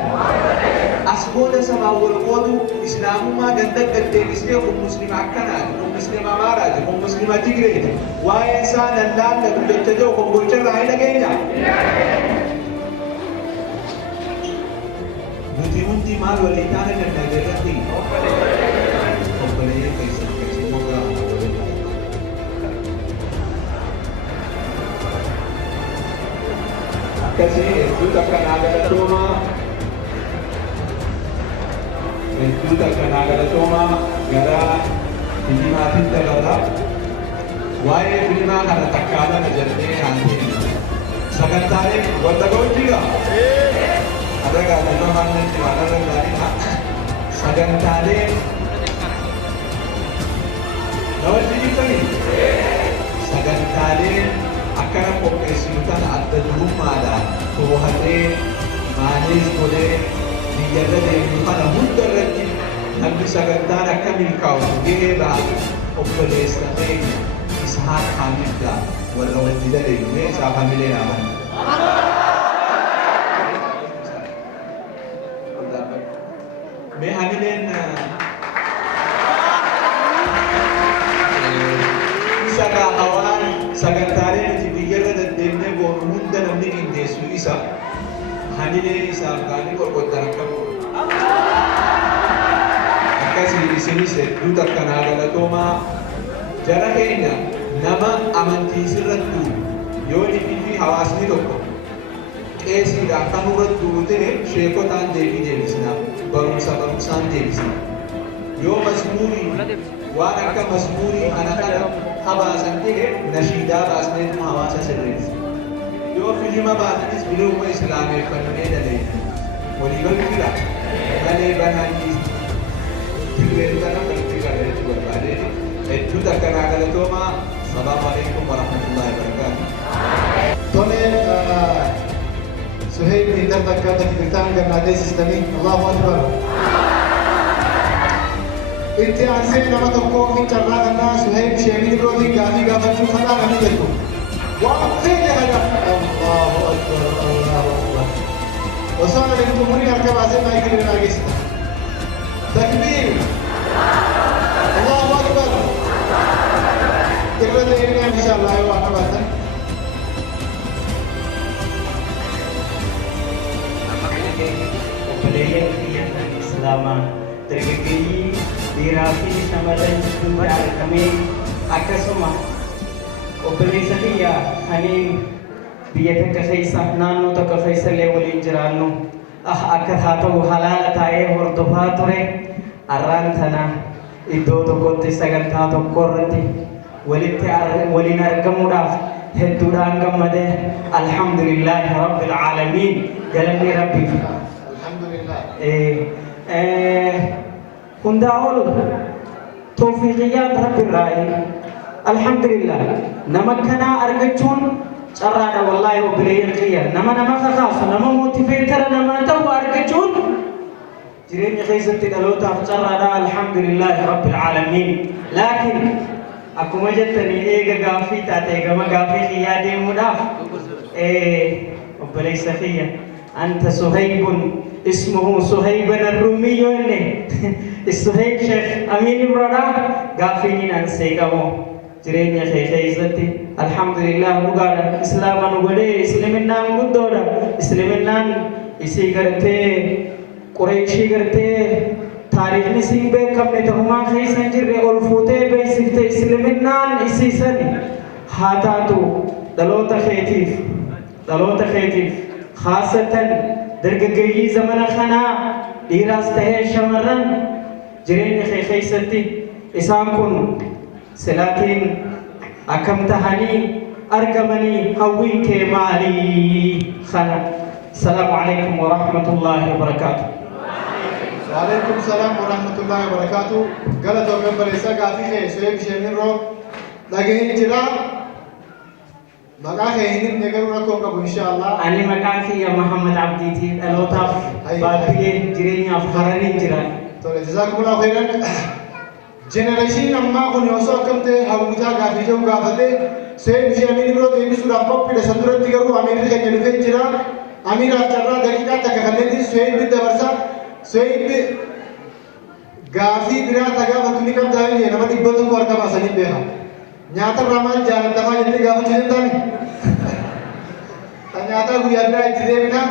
As booda sabaa wal qoodu islaamummaa ganda gaddeebisee kun muslima akkanaati, kun muslima amaaraati, kun muslima Tigreeti. Waa'ee isaa lallaallatu jecha jiru kun gocharraa hin dhageenya. Nuti hundi maal walii taana danda'a jirratti obboleeyyan keessan keessummoo gaafa waliin akkasii hedduu takka naa galatoomaa gara filmaatiin dabalaa waa'ee filmaa kana takkaadhaan jedhamee haasa'e sagantaaleen wanta ga'uun jira ada gaafannoo haanan jiwaanarra gaariidha sagantaaleen namatti jirtanii sagantaaleen akkana qopheessinu kana adda durummaadhaan to'atee maanees godhee biyyarra deemnu kana hunda irratti namni sagantaan akka milkaa'u gahee ba'atu obboleessamee isaan haamidha warra wajji dadheeyne isaaf hamilee naaman. Mee hamileen isa gaafawaan sagantaalee nuti biyyarra deddeemnee boonu hunda namni qindeessu isa hamileen isaaf gaanii qorqoddan akka boonu. Akkasii isinis hedduu takka naa galatoomaa jara keenya nama amantii sirrattu yoo inni fi hawaasni tokko qeesiidhaan kan irratti ta'e sheekotaan deebii deebisna barumsaan deebisna yoo masmuurii waan akka masmuurii ana kana habaasan ta'e nashiidaa baasneetuma hawaasa sirreessa yoo filima baasanis bilooma islaameeffannee daleenya waliigaludha malee banaanii tirreentana walitti gareetti barbaadee hedduu takka naa galatoomaa. Assalamu alaikum warahmatullahi wabarakatuh. Tole Suhaib bin Darbakka takbirtaan gammadee sistanii Allahu Akbar. Itti aansee nama tokkoo fi carraa kanaa Suhaib sheemii birootiin gaafii gaafachuu kanaa namni jedhu. Waan feene kana Allahu Akbar Allahu Akbar. Osoo ana leentu umurii harka baasee maayikii irraa geessita. Takbiir. Allahu Akbar. Irra deemnee inshallah yoo akka baatan. Obboleeyyan biyyan Islaamaa dargaggeeyyii dhiiraa fi shamarran hundi argamee akkasuma obboleessa biyya aniin biyya takka keessa naannoo tokko keessa illee waliin jiraannu akka haa ta'u halaala taa'ee hordofaa ture arraan tana iddoo tokkotti sagantaa tokko irratti waliin argamuudhaaf hedduudhaan gammadee alhamdulillahi rabbil aalamiin galanni rabbiif hundaa ol tawfiiqiyyaan rabbiirraayi alhamdulillah nama kanaa argachuun carraadha wallaahi obboleeyyan kiyya nama kakaasu nama mootifeetara nama ta'u argachuun jireenya keessatti dhalootaaf carraadha alhamdulillahi rabbil aalamiin laakiin akkuma jettanii eega gaafii taate gama gaafii kiyyaa deemuudhaaf obboleessa kiyya anta suhaybun ismuhu suhayban arruumiyyo inni suhayb sheekh amiin ibroodha gaafiin ansee qabu jireenya kee keessatti alhamdulillah dhugaadha islaama nu godhee isliminnaan guddoodha isliminnaan isii gartee qureeshii gartee taarikhni siin beekamne ta'umaa keessa hin jirre ol fuutee beeksifte isliminnaan isiisan haa taatu dhaloota keetiif khaasatan dargaggeeyyii zamana kanaa dhiiraas ta'ee shamarran jireenya kee keessatti isaan kun silaatiin akkam tahanii argamanii hawwiin kee maalii kana. Assalamu alaikum wa rahmatullahi wa barakatuh. وعليكم السلام ورحمة الله وبركاته. قالت ومن بريسا قافي خي سويب شيمين رو لقين جرا مقاخي هنين نقروا لكم قبو إن شاء الله. أنا مقاخي يا محمد عبديتي الوطاف بابي جريني أفخراني جرا. طول جزاكم الله خيرا. جنريشن أما كن يوسف كم ته هاوجا قافي جو قافته سويب شيمين رو ديبي سورا قب في دسندرة تيجرو أمير خي جلفين جرا أمير أجرا دقيقة تكخلني سويب بالدبرسا سويب غافي برا تاغا فتني كم داوي نما ديبتو كور كما سني بها نياتا رامان جان تما يتي غافو جين تاني نياتا غيا برا يتي بنا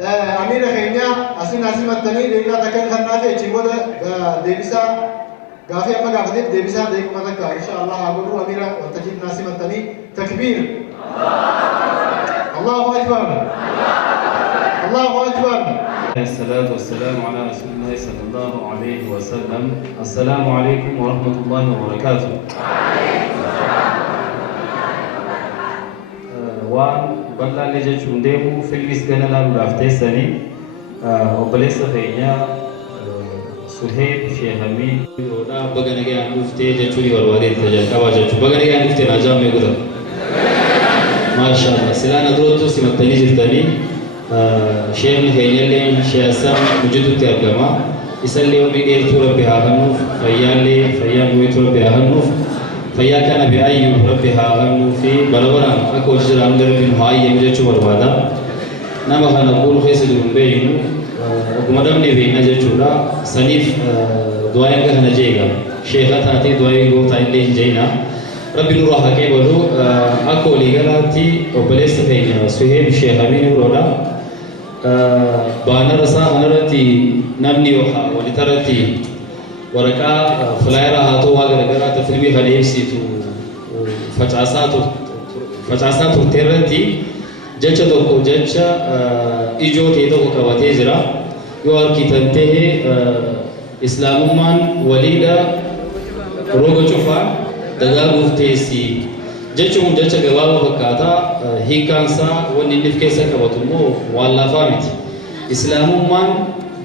أمير خينيا أسين أسين متني لينا تكن خنا في جيبود ديبسا غافي أما غافي ديبسا ديك ما تكا إن شاء الله أقوله أمير وتجيب ناسي متني تكبير الله أكبر الله أكبر. الصلاة والسلام على رسول الله صلى الله عليه وسلم. السلام عليكم ورحمة الله وبركاته. وان بلا لجة شونديمو في المسكنة لا ملافتيسني وبلس خينيا سهيب شيخ أمين رودا بغنى جان مفتي جتولي والوالد تجا كواجا بغنى جان مفتي نجام يقول ما شاء الله سلام أدروتو سمتني جرتني شيخ خينيا لين شيخ سام وجود ترجمة يسلي وبيجي تورا بهانوف فيالي فيان ويتورا بهانوف فيا كان بأيوب ربها غنو في بلورا أكو جرام دربين هاي يمجد شو بروادا نما خان أقول خيس دون بينو وكمدام نبي نجد شورا سنيف دعاء كهنا جيغا شيخة تاتي دعاء يقول تايلين جينا ربي نور حكي بلو أكو ليغلاتي وبلست فينا سهيب شيخ أمين ورودا بانا رسا هنرتي نمني وحا ولترتي ورقا فلايرا هاتو واغرغرا تفلمي خليسيتو فچاساتو تيرتي جچا توكو جچا ايجو تيتو كواتي جرا يوار كيتنته اسلاممان وليدا روغو چوفا دغا گفتيسي جچو جچا گواو فكاتا هيكانسا وني نفكيسا كبتمو والله فامت اسلاممان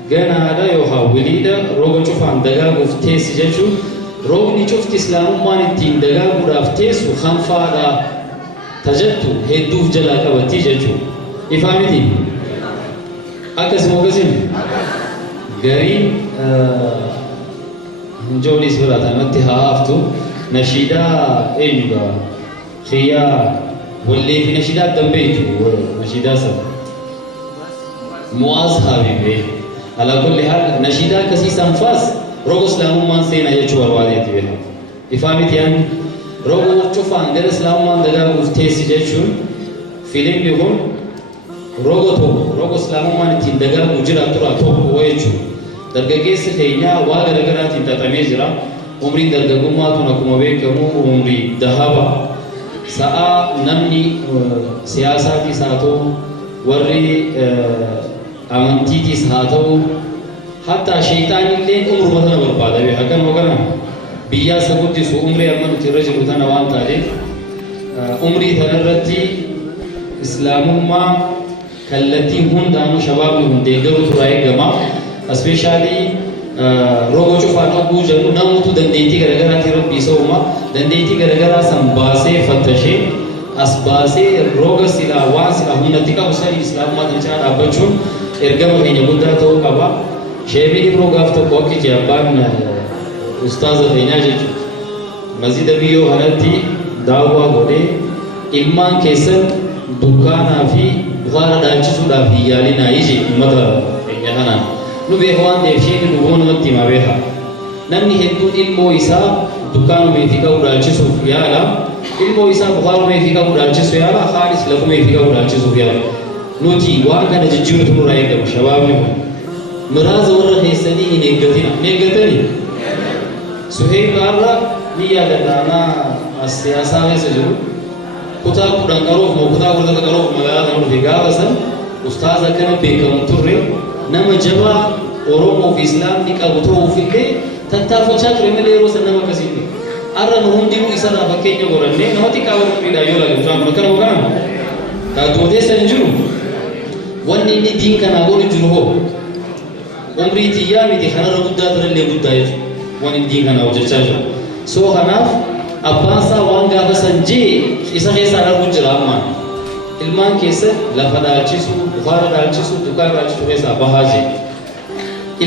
gana ada yo hawilida roga chufan daga guftes jechu rogni chufti islamumman tin daga gudaftes khanfada tajattu heduf jala kabati jechu ifamiti akas mogazin gari njoli surata matti haftu nashida enyuga khiya walli fi nashida dambetu nashida sab muaz habibi على كل حال نشيدا كسي سنفاس روغ اسلام مان سينا يچو الوالد بها افهمت يعني روغ چوفا اندر اسلام مان دغا مفتيس جچون فيلم بيهم روغ اسلام مان تي دغا مجرا ترا تو ويچو درگگيس خينا واغرغرا تي تتميزرا عمري درگگما تو نكم بكمو عمري دهابا سا نمني سياساتي ساتو وري أمانتيتي ساتو حتى شيطان اللي عمره مثلا برباده به هكذا وكذا بيا سبوتي سو عمري أمن ترجع مثلا وان تاريخ عمري تنرتي إسلام ما كلتي هون دانو شباب هون ديجرو تراي جما especially روغو شوفان أبو جنو ناموتو دنديتي كرجرا تيرو بيسوما دنديتي كرجرا سامباسه فتشي أسباسه روغ سلا وان سلا هون نتيكا وسالي إسلام ما تنشان أبچون ergama keenya guddaa ta'uu qaba. Sheebii Ibroo gaaf tokko akka Jaappaan ustaaza keenyaa jechuudha. Masjida biyyoo kanatti daawwaa godhee ilmaan keessan dukkaanaa fi bukaara dhaalchisuudhaaf hiyyaalinaa ije uummata keenya kanaan. Nu beeka waan ta'eef sheekni dhuguma namatti himaa beeka. Namni hedduun ilmoo isaa dukkaanumee fi qabu dhaalchisuuf yaala. Ilmoo isaa bukaarumee fi qabu dhaalchisu yaala. Haalis lafumee fi qabu dhaalchisuuf yaala. nuti waan kana jijjiiratu nurraa eegamu shabaabni kun miraasa warra keessanii hin eeggatanii suheebaarra ni yaadataanaa siyaasaa keessa jiru kutaa kudhan qaroof moo kutaa kudha qaroof magaalaa kana dhufe gaafa san ustaaza akkana beekamu turre nama jabaa Oromoo fi Islaamni qabu ta'uufillee tattaafachaa ture malee yeroo san nama akkasiitti har'a nu hundinuu isarraa fakkeenya godhannee namatti qaawwamuudhaan yoo ilaalu akkana hoogana taatooteessa hin jiru wanni inni diin kanaa godhu jiru hoo umrii tiyyaa miti kanarra guddaa turellee guddaa jechuudha wanni diin kanaa hojjechaa jiru soo kanaaf abbaan isaa waan gaafa san jee isa keessaa arguu jira ammaan ilmaan keessa lafa dhaalchisu bukaara dhaalchisu dukkaana dhaalchisu keessaa bahaa jee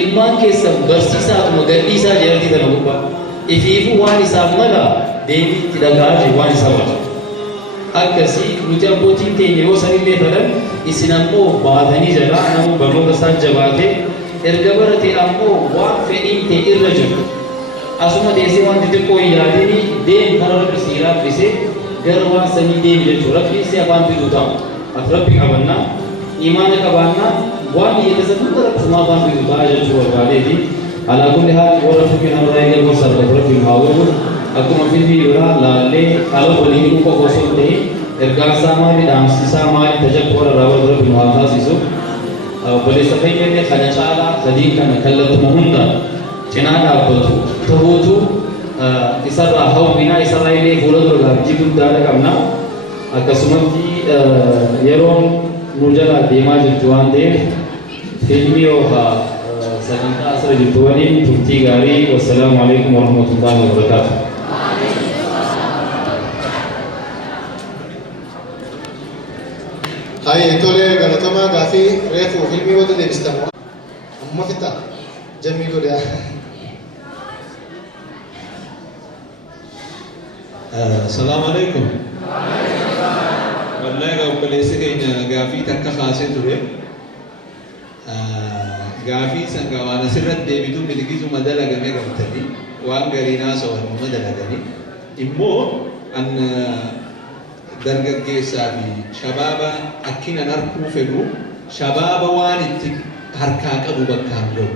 ilmaan keessa barsiisaatuma gadhiisaa jedhamti tana gubbaa ifiifuu waan isaaf mala deebiitti dhagaa jee waan isaa wajjin akkasii nuti abbootiin teenya yoo sanillee fedhan isin ammoo baatanii jalaa namuu barnoota isaan jabaate erga barate ammoo waan fedhiin ta'e irra jiru asuma deessee waan xixiqqoo hin yaadini deem kana rabbi sii laaffise gara waan sanii deemi jechuudha rabbi si afaan fiduu ta'a ati rabbi qabannaa إيمانك كبارنا وان يتزمن درب ما بان بيجا جوا بعدين على كل حال ورث من أمر إلى وصل رب المعول أكو ما في يورا لا لي على بولي كو كوسون تي إرجع سامي دام سامي تجك ورا رب المعول سيسو بولي سفينة ne khana chala khadi kana kallatu mahunda chenada abatu tabutu isarra hawbina isarra ile guladu labjidu dara kamna akasumati yeron nujala dema juan de filmi oha saganta asra juwani turti gari wassalamu alaikum warahmatullahi wabarakatuh. هاي تولي غلطما غافي ريفو فيلمي ودا دي بيستمو اما فتا جمي غوريا السلام عليكم. والله قبل بليس كينيا غافي تكا خاصة توري غافي سانغا وانا سرت ديبيتو مدكيزو مدلا غمي غمتني وان غرينا سو مدلا غني امو ان dargaggeessaa fi shabaaba akkina narkuu fedhu shabaaba waan itti harkaa qabu bakkaan gahu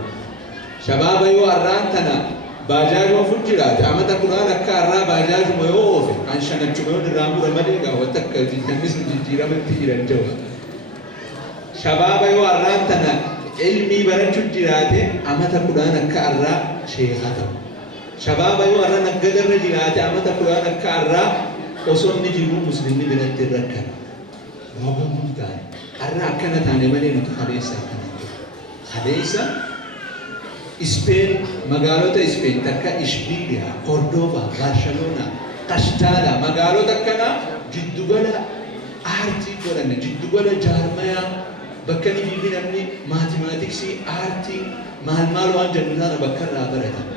shabaaba yoo arraan tana baajaajuma fujjiraate amata kudhaan akka arraa baajaajuma yoo oofe an shanachuma yoo dirraan bura malee gaawwatta akka namni sun jijjiiramatti jiran jawa shabaaba yoo arraan tana ilmii barachuu jiraate amata kudhaan akka arraa sheekaa ta'u shabaaba yoo arraa naggadarra jiraate amata kudhaan akka arraa osoo inni jiru muslimni biratti rakkan roba mudaan arra akkana taane malee nuti kaleessa Spain magaalota Spain takka Ishbiiliyaa Cordova Barcelona Castalla magaalota akkana jiddugala aartii godhanne jiddugala jaarmayaa bakka ni biibi namni maatimaatiksii aartii maal waan jennuudhaan bakka irraa baratan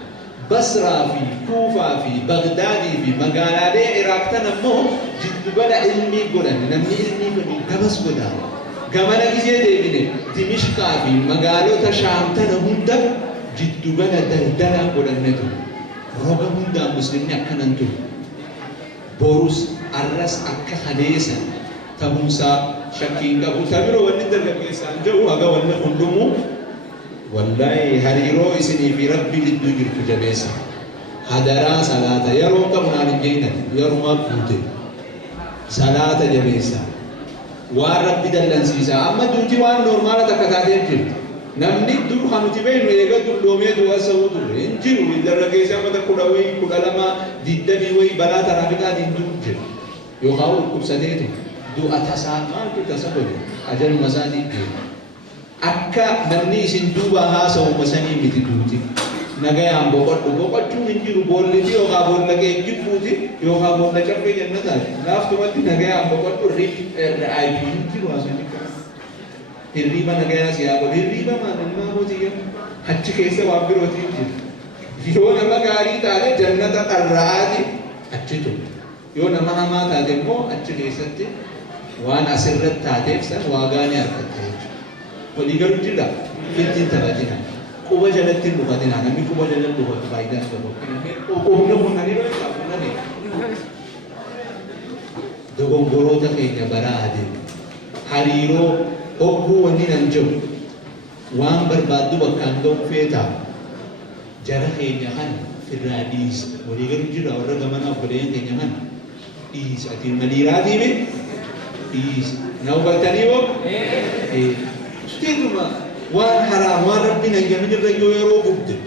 بصرة في كوفة في بغداد في مقالات العراق تنمو جد بلا علمي قلنا نمني علمي قلنا قبس قلنا قمنا كيزي ديبيني دمشق في مقالات شام تنهند جد بلا دلدلا قلنا ندو رغم هندا مسلمين أكنا ندو بوروس الرس أكا خليسا تموسا شكين قبو تابرو وندر قبيسا جو أغا ونخندمو والله هريرو إسني في ربي للدجر تجلسا هدرا صلاة يرو كمنا الجنة يرو ما بوته صلاة جلسا ورب دلنا سيسا أما دوتي وان نورمال تكتاتين جل نمني دور خانوتي بين ويجا دور دومي دوا سووا دور إنجيل ويدرجة سما تكوداوي كودالما ديدبي وي بلا ترابيكا ديندور جل يخاو كوساديتو دو أتاسا ما كتاسبولي أجل مسادي جل akka namni isin duuba haasa'u masanii miti duuti nagayaan boqochuun hin jiru boolli fi yookaan boolla kee hin jibbuuti yookaan boolla caffee jannataati laaftumatti nagayaan boqochu RIP hin jiru haasa'u hirriiba nagayaa siyaa godhe hirriiba maalummaa mootii achi keessa waan birootii jiru yoo nama gaarii taate jannata dharra'aati achitu yoo nama hamaa taate immoo achi keessatti waan asirratti taateef san waagaa ni argatta وليقولوا جدا فيتين تبادينا قوة جلتين بقادنا نمي قوة جلت بقاد فايدة سبب وقومنا هنا نيرو يكابونا ني دوغون غروتا كينيا برا هذه هريرو أوكو وني ننجو وان بربادو بكاندو فيتا جرا كينيا خان في الراديس وليقولوا جدا ورا كمان أفضلين كينيا خان إيش أتين مديراتي مي إيش نوبتني وق تيرما وان حرام وان ربنا يمين الرجل يروح بده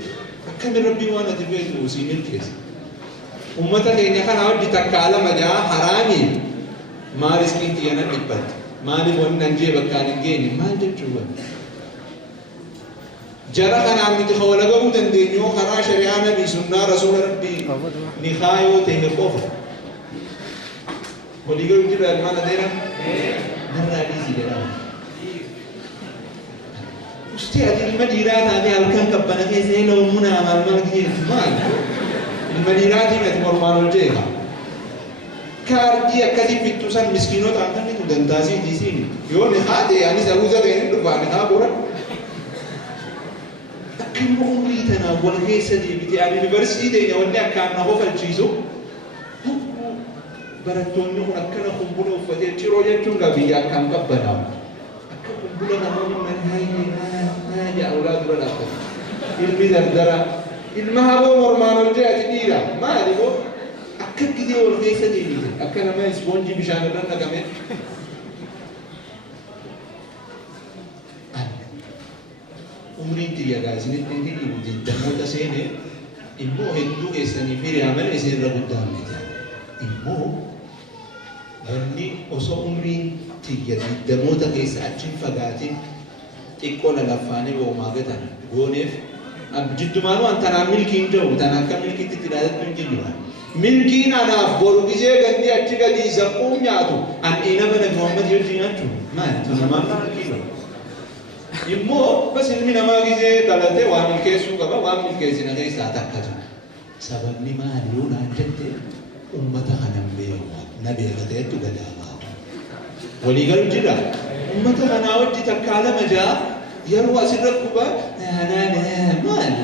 أكمل ربي وانا تبيه وسيم الكيس أمتك إن كان عودي تكالا مجا حرامي ما رزقين تيانا نبت ما نبون ننجي بكان الجيني ما نجوا جرا كان عم يتخوله قبض الدنيا خرا شريعة نبي سنة رسول ربي نخايو تهربوه ولي قالوا جرا ما ندينا نرى ديزي جرا مستي هذه المديرات هذه الكن كبنا كيسه لو منا ما كيس ما المديرات هي تمر مارو الجيها كاردي أكذب بتوسان مسكينات عندنا تدندازي ديسيني يوم هذا يعني سأوزا كأنه دبانة هابورا لكن عمري تناول كيسة دي بتاعي يونيفرسيتي ده ولا كان نهو فالجيزو براتوني هنا كنا خمبنا وفتي تيروجا تونغا بيا كان كبنا بلا نمو من هاي أولاد ولا أخذ المدر درا المهابو مرمان الجاء تديرا ما أدري أكل كذي والغيسة دي أكل ما يسبونجي بشان لنا كمان umriin tiyya gaazinitti hin hidhiibu digdamoota seene immoo hedduu keessanii firiyaa isinirra guddaan miti immoo wanni osoo umriin tiyya digdamoota keessa achiin fagaatiin xiqqoo lalaffaanee woomaa gatan gooneef jiddumaanuu an tanaan milkiin ta'u tan akka milkiitti itti ilaalattu hin jirra milkiin anaaf boru gisee gandi achi gadii zaphuun nyaatu an dhiina bana Muhammad wajjin nyaachuu maali tun namaan milkii qaba immoo bas ilmi namaa gisee dhalatee waan milkeessuu qaba waan milkeessina keessaa takka jiru sababni maali yoo naan jette ummata kanan beeku na beekateettu gadaabaa walii galu jira ummata kanaa wajji takkaa lama jaa yeroo asirra quba maali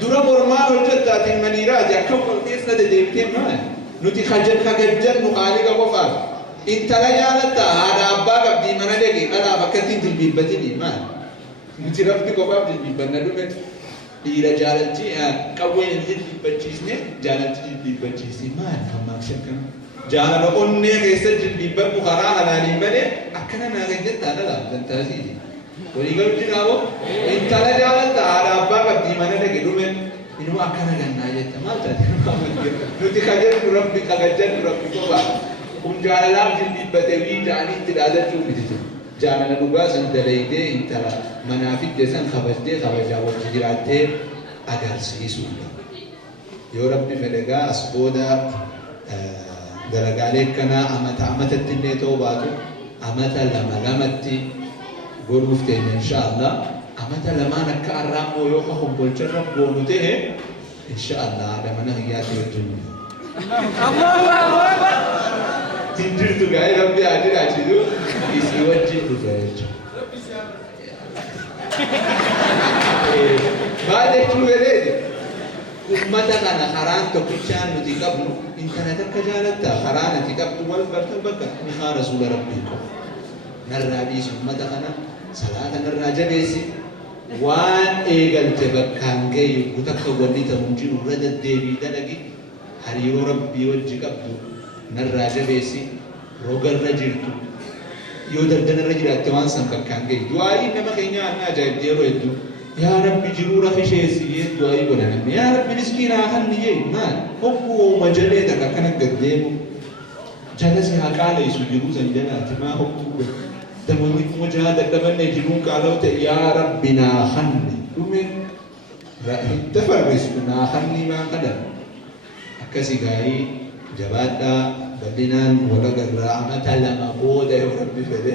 dura mormaa hojjettaatiin maniiraati akka wal keessa dedeemtee maali nuti kagajjannu haaliqa qofaaf intala jaalatta haadha abbaa qabdii mana dhaqee dhalaaf akkattiin jilbiibbatini maali nuti rafti qofaaf jilbiibbanna dhume dhiira jaalalchi qawween hin jilbiibbachiisne jaalalchi jilbiibbachiisi maali hammaaf shakkana jaalala onnee keessa jilbiibbannu karaa halaaliin malee akkana naagan jettaa dhalaaf dantaasiiti walii galu jiraabo intala jaalatta haadha abbaa qabdii mana dhaqee dhume inuu akkana gannaa jetta maal taate nuti kajennu rabbi kagajjannu rabbi qofaaf kun jaalalaaf jilbiibbatee wiida'anii itti dhaadachuu miti jaalala dhugaa san dalaydee intala manaafitte san kabajdee kabajaa wajji jiraattee agarsiisuudha yoo rabbi fedhegaa as booda dalagaalee akkanaa amatatti illee ta'uu baatu amata lamatti godhuuf teenya inshaallah amata lamaan akka arraamoo yoo ka hombolcharra goonu ta'e inshaallah haadha mana hiyyaatti wajjin Tinjirtu gaya rabbi adil achidu isi wajjin dhufa jechuudha. Maal jechuu fedheeti ummata kana karaan tokkichaan nuti qabnu intarneet akka jaalatta karaan ati qabdu wal bartan bakka ni haa rasuula rabbii qofa. Narraa dhiisi ummata kana salaata narraa jabeessi waan eegalte bakkaan ga'e gutakka wanni ta'uun jiru irra deddeebii dalagi hariiroo rabbii wajji qabdu narraa jabeessi rogarra jirtu yoo dardanarra jiraatte waan san bakkaan ga'e du'aayii nama keenya anna ajaa'ibdi yeroo hedduu yaa rabbi jiruu rafi isheessi jee du'aayii godhaname yaa rabbi miskiinaa hanni jee maal hokkuu ooma jalee takka akkana gaddeemu jalasi haa qaaleysu jiruu san jalaati maa hokkuu damani kuma jaa dadhabanne jiruun qaala'u ta'e yaa rabbi naa hanni dhume hidda farbeessu naa hanni maa qadan akkasi gaayii jabaadhaa bal'inaan walagarraa amata lama booda yoo rabbi fedhe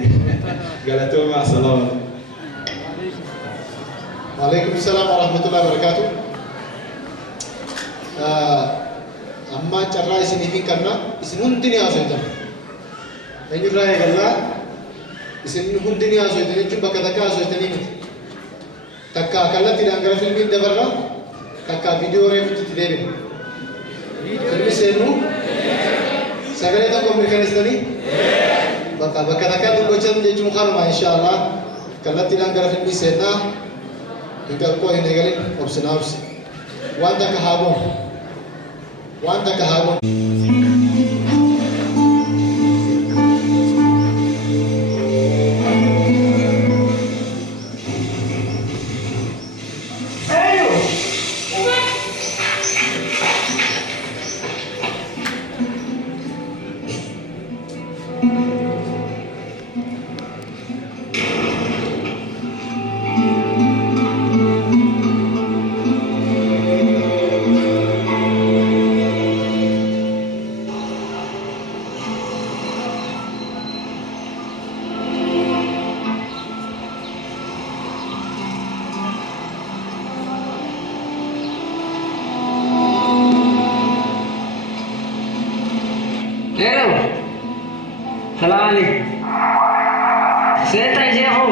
galatooma assalaamu وعليكم السلام ورحمة الله وبركاته. أما جرّا إسني في كنا إسنون دنيا سويتنا. أني رأي كلا إسنون دنيا سويتنا جب كذا سويتني مت. تكا كلا تيران كلا فيلم دبرنا تكا فيديو ريم تديرين. فيلم سينو سكرة تكو ميكانيستني. بكا تكا تبغى جم خارما إن شاء الله. كلا تيران كلا فيلم سينا. Hingga kau ini kali observasi. Wanda kehabon. السلام عليكم. سيتا يا شيخو.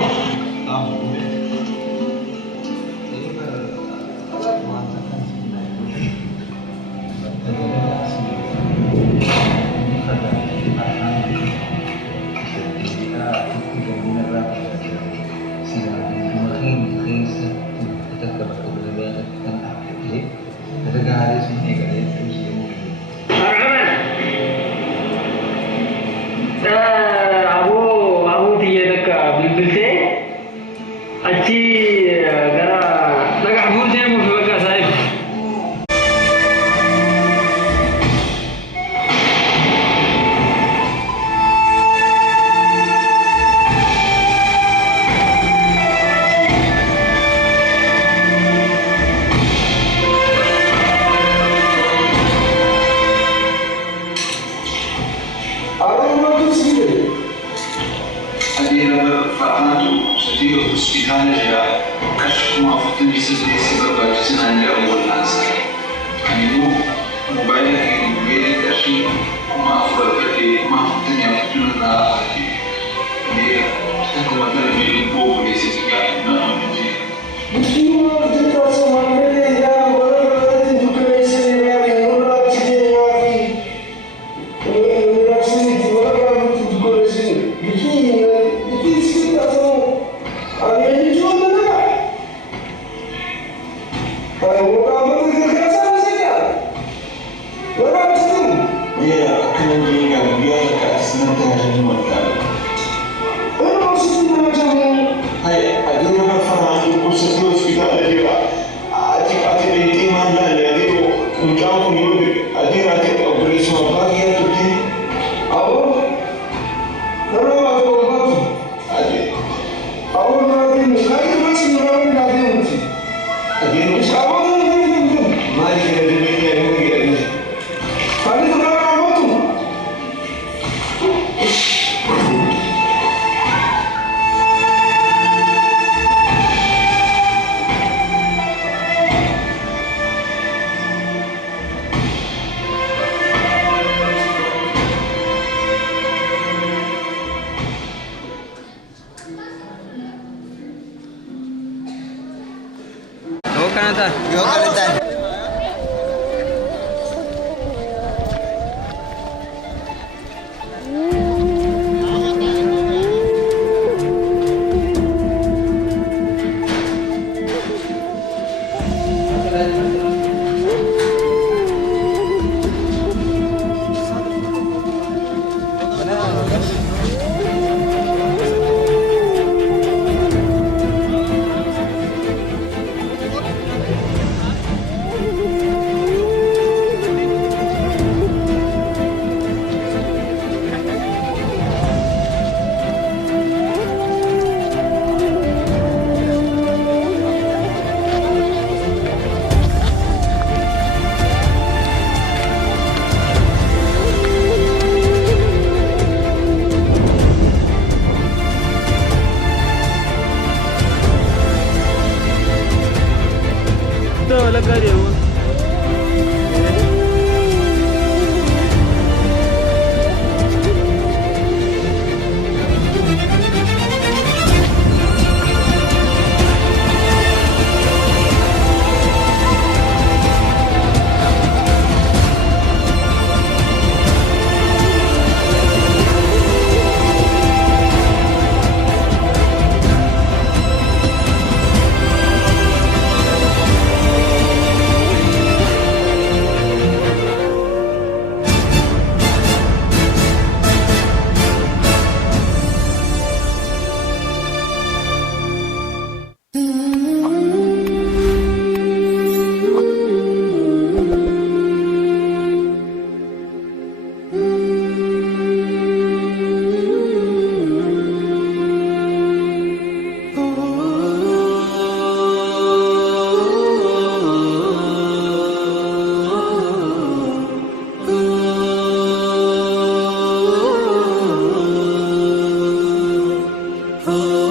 فأنا سدير hospital جاء كشف ما فتني سدير سبب جسنا جاء والناس يعني موبايل كشف ما أفضل ما فتني أفتنا يعني تكون مثلا من فوق ليس تكاد ما Oh